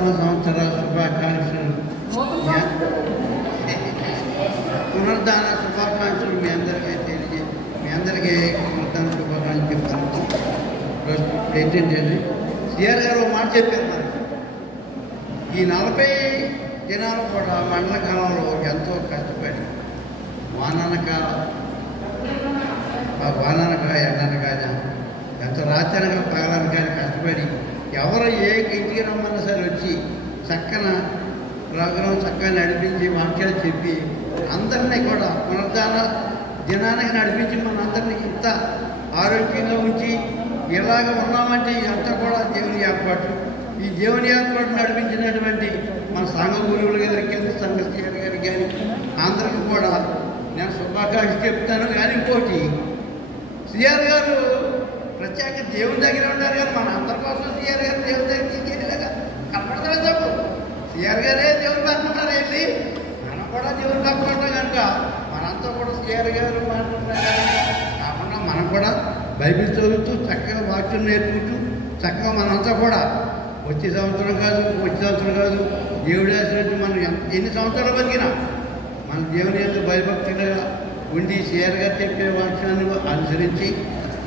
పునరుద్ధరణ సంవత్సర శుభాకాంక్షలు. పునరుద్ధరణ శుభాకాంక్షలు మీ అందరికీ పునరుద్ధరణ శుభాకాంక్షలు చెప్తాను. ఏంటంటే సిఆర్ గారు మాట చెప్పారు. మరి ఈ 40 దినాలు కూడా మండల కాలంలో ఎంతో కష్టపడి వాననక ఎండనక ఎంతో రాత్రనక పగలనక కష్టపడి ఎవరు ఏ ఇంటికి రమ్మన్నా సరే వచ్చి చక్కన ప్రోగ్రాం చక్కగా నడిపించి వాక్యాలు చెప్పి అందరినీ కూడా పునరుద్ధరణ దినానికి నడిపించి మనందరినీ ఇంత ఆరోగ్యంగా ఉంచి ఇలాగ ఉన్నామంటే అంతా కూడా దేవుని ఏర్పాటు. ఈ దేవుని ఏర్పాటు నడిపించినటువంటి మన సంఘ గురువుల గారికి కానీ సంఘ సిఆర్ గారికి కానీ అందరికీ కూడా నేను శుభాకాంక్షలు చెప్తాను. కానీ ఇంకోటి సిఆర్ గారు ప్రత్యేక దేవుని దగ్గర ఉన్నారు కానీ మన అందరి కోసం సిఆర్ గారు దేవుని దగ్గర తీసుకెళ్ళలేక కనపడతారు తప్పు. సిఆర్ గారే దేవుని పక్కనుంటారు వెళ్ళి మనం కూడా దేవుని పక్కనుంటాం కనుక మనంతా కూడా సిఆర్ గారు మాట్లాడుతున్నారు కాకుండా మనం కూడా బైబిల్ చదువుతూ చక్కగా వాక్యం నేర్చుకుంటూ చక్కగా మనంతా కూడా వచ్చే సంవత్సరం కాదు దేవుడు వేసినట్టు మనం ఎన్ని సంవత్సరాలు బతికినా మన దేవుని యొక్క భయభక్తులుగా ఉండి సిఆర్ గారు చెప్పే వాక్యాన్ని అనుసరించి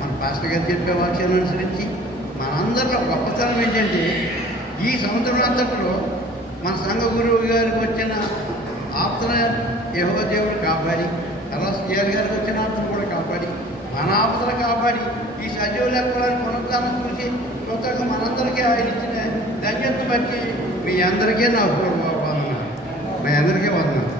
మన పాస్టర్ గారు చెప్పే వాక్యాన్ని అనుసరించి మనందరిలో గొప్పతనం ఏంటంటే ఈ సంవత్సరం అంతట్లో మన సంఘ గురువు గారికి వచ్చిన ఆప్తన యెహోవా దేవుడు కాపాడి తర్వాత సిఆర్ గారికి వచ్చిన ఆప్తను కూడా కాపాడి మన ఆప్తను కాపాడి ఈ సజీవ లెక్కలను పునరుద్ధరణ చూసి కొత్తగా మనందరికీ ఆయన ఇచ్చిన ధన్యతను బట్టి మీ అందరికీ నా వందనాలు. మీ అందరికీ వందనాలు.